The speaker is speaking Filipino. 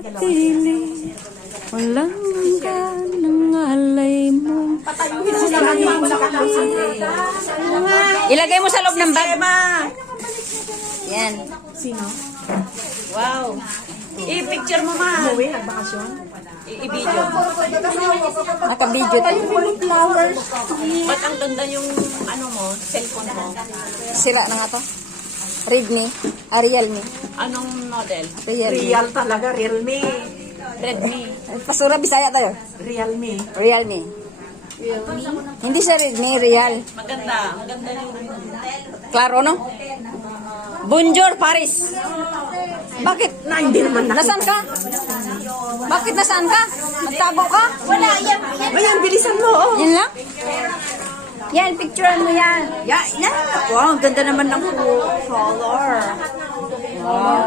Tili, walang ganang alay mo. Ilagay mo sa loob ng bag. Yan. Sino? Wow. I-picture mo, ma. Uwi, nagbakasyon? I-video. Naka-video tayo. Ba't ang ganda yung ano mo, cellphone mo? Sira na nga to. Redmi. Realme. Anong model? Realme. Real talaga, Realme. Redmi. Pasura, Bisaya tayo. Realme. Realme. Hindi siya Redmi, Real. Maganda, maganda yung... Klaro, no? Bonjour, Paris. Bakit? Na, hindi naman na. Nasaan ka? Bakit nasaan ka? Nagtago ka? Wala, Ayan, bilisan mo, oh. yan lang? Yan, picturean mo yan. Yan, yan. Wow, ang ganda naman ng color. Wow.